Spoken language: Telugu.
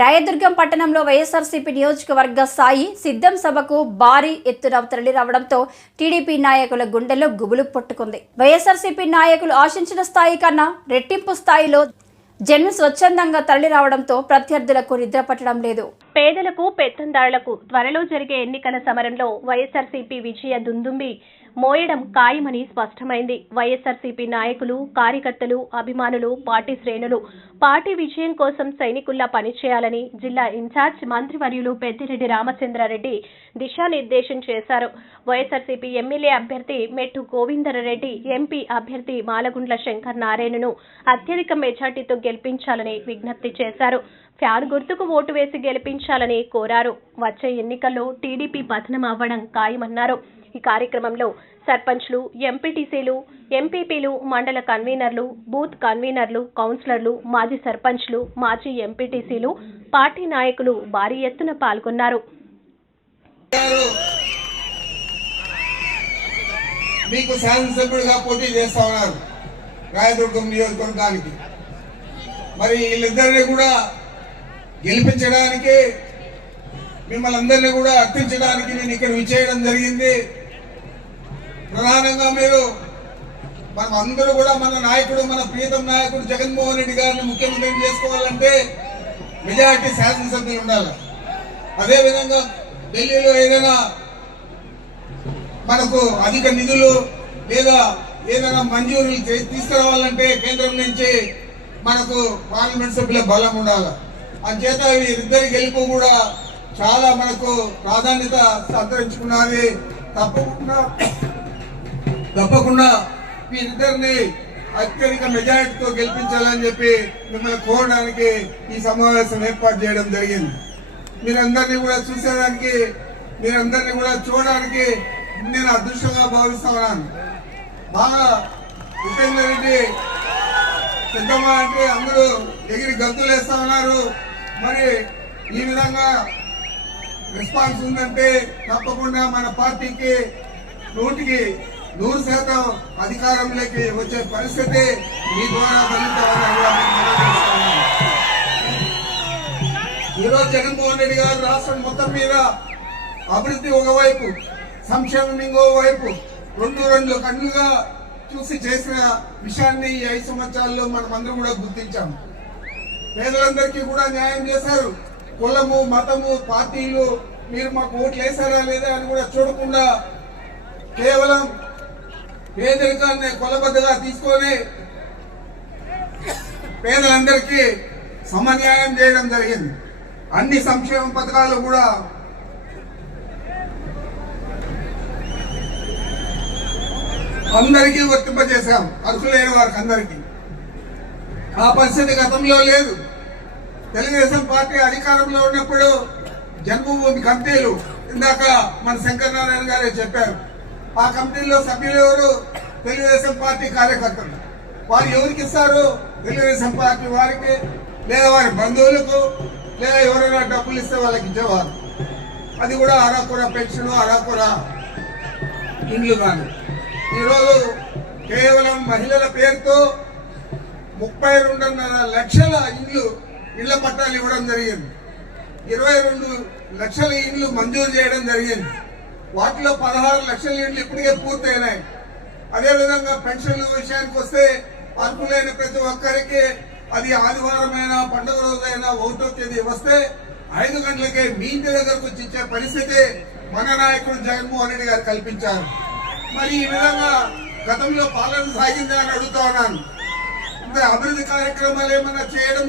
రాయదుర్గం పట్టణంలో వైఎస్ఆర్సీపీ నియోజకవర్గ స్థాయి సిద్ధం సభకు భారీ ఎత్తున తరలిరావడంతో టీడీపీ నాయకుల గుండెల్లో గుబులు పట్టుకుంది. వైఎస్ఆర్సీపీ నాయకులు ఆశించిన స్థాయి కన్నా రెట్టింపు స్థాయిలో జనం స్వచ్ఛందంగా తరలిరావడంతో ప్రత్యర్థులకు నిద్ర పట్టడం లేదు. పేదలకు పెత్తందారులకు త్వరలో జరిగే ఎన్నికల సమరంలో వైఎస్ఆర్సీపీ విజయ దుందుంబి మోయడం ఖాయమని స్పష్టమైంది. వైఎస్ఆర్సీపీ నాయకులు, కార్యకర్తలు, అభిమానులు, పార్టీ శ్రేణులు పార్టీ విజయం కోసం సైనికుల్లా పనిచేయాలని జిల్లా ఇన్ఛార్జ్ మంత్రివర్యులు పెద్దిరెడ్డి రామచంద్రారెడ్డి దిశానిర్దేశం చేశారు. వైఎస్ఆర్సీపీ ఎమ్మెల్యే అభ్యర్థి మెట్టు గోవిందరెడ్డి, ఎంపీ అభ్యర్థి మాలగుండ్ల శంకర్ నారాయణను అత్యధిక మెజార్టీతో గెలిపించాలని విజ్ఞప్తి చేశారు. ఫ్యాన్ గుర్తుకు ఓటు వేసి గెలిపించాలని కోరారు. వచ్చే ఎన్నికల్లో టీడీపీ పతనం అవ్వడం ఖాయమన్నారు. ఈ కార్యక్రమంలో సర్పంచ్లు, ఎంపీటీసీలు, ఎంపీపీలు, మండల కన్వీనర్లు, బూత్ కన్వీనర్లు, కౌన్సిలర్లు, మాజీ సర్పంచ్లు, మాజీ ఎంపీటీసీలు, పార్టీ నాయకులు భారీ ఎత్తున పాల్గొన్నారు. మీకు శాసనసభ్యుడిగా పోటీ చేస్తా ఉన్నారు రాయదుర్గం నియోజకవర్గానికి. మరి వీళ్ళిద్దరినీ కూడా గెలిపించడానికి, మిమ్మల్ని అందరినీ కూడా అర్థించడానికి నేను ఇక్కడ విచ్చేయడం జరిగింది. ప్రధానంగా మీరు మనం అందరూ కూడా మన నాయకుడు, మన ప్రియతమ నాయకుడు జగన్మోహన్ రెడ్డి గారిని ముఖ్యమంత్రిని చేసుకోవాలంటే మెజారిటీ శాసనసభ్యులు ఉండాలి. అదేవిధంగా ఢిల్లీలో ఏదైనా మనకు అధిక నిధులు లేదా ఏదైనా మంజూరులు తీసుకురావాలంటే కేంద్రం నుంచి మనకు పార్లమెంట్ సభ్యుల బలం ఉండాలి. అంచేత వీరిద్దరి గెలుపు కూడా చాలా మనకు ప్రాధాన్యత సంతరించుకున్నది. తప్పకుండా వీరిద్దరిని అత్యధిక మెజారిటీతో గెలిపించాలని చెప్పి మిమ్మల్ని కోరడానికి ఈ సమావేశం ఏర్పాటు చేయడం జరిగింది. మీరందరినీ కూడా చూసేదానికి, మీరందరినీ కూడా చూడడానికి నేను అదృష్టంగా భావిస్తా ఉన్నాను. బాగా ఉపేందర్ రెడ్డి సిద్ధమా అంటే అందరూ ఎగిరి గంతులు వేస్తా ఉన్నారు. మరి ఈ విధంగా రెస్పాన్స్ ఉందంటే తప్పకుండా మన పార్టీకి 100% అధికారంలోకి వచ్చే పరిస్థితి మీ ద్వారా ఈరోజు జగన్మోహన్ రెడ్డి గారు రాష్ట్రం మొత్తం మీద అభివృద్ధి ఒకవైపు, సంక్షేమం ఇంకోవైపు రెండు కన్నుగా చూసి చేసిన విషయాన్ని ఈ 5 సంవత్సరాల్లో మనం అందరం కూడా గుర్తించాము. పేదలందరికీ కూడా న్యాయం చేశారు. కులము, మతము, పార్టీలు మీరు మాకు ఓట్లు వేసారా లేదా అని కూడా చూడకుండా కేవలం పేదరికాన్ని కొలబద్దగా తీసుకొని పేదలందరికీ సమన్యాయం చేయడం జరిగింది. అన్ని సంక్షేమ పథకాలు కూడా అందరికీ వర్తింపజేశాం, అర్హులైన వారికి అందరికీ. ఆ పరిస్థితి గతంలో లేదు. తెలుగుదేశం పార్టీ అధికారంలో ఉన్నప్పుడు జన్మభూమి కమిటీలు, ఇందాక మన శంకర్ నారాయణ గారే చెప్పారు, ఆ కమిటీల్లో సభ్యులు ఎవరు? తెలుగుదేశం పార్టీ కార్యకర్తలు. వారు ఎవరికి ఇస్తారు? తెలుగుదేశం పార్టీ వారికి, లేదా వారి బంధువులకు, లేదా ఎవరైనా డబ్బులు ఇస్తే వాళ్ళకి ఇచ్చేవారు. అది కూడా అరాకొర పెన్షన్, అరాకొర ఇండ్లు. కానీ ఈరోజు కేవలం మహిళల పేరుతో 32.5 లక్షల ఇళ్ల పట్టాలు ఇవ్వడం జరిగింది. 22 లక్షల ఇండ్లు మంజూరు చేయడం జరిగింది. వాటిలో 16 లక్షల ఇండ్లు ఇప్పటికే పూర్తయినాయి. అదేవిధంగా పెన్షన్ల విషయానికి వస్తే అర్హులైన ప్రతి ఒక్కరికి అది ఆదివారమైనా, పండుగ రోజైనా 1వ తేదీ వస్తే 5 గంటలకే మీ ఇంటి దగ్గరకు వచ్చి ఇచ్చే పరిస్థితి మన నాయకుడు జగన్మోహన్ రెడ్డి గారు కల్పించారు. మరి ఈ విధంగా గతంలో పాలన సాగిందా అని అడుగుతా ఉన్నాను. ఇంకా అభివృద్ధి కార్యక్రమాలు ఏమన్నా చేయడం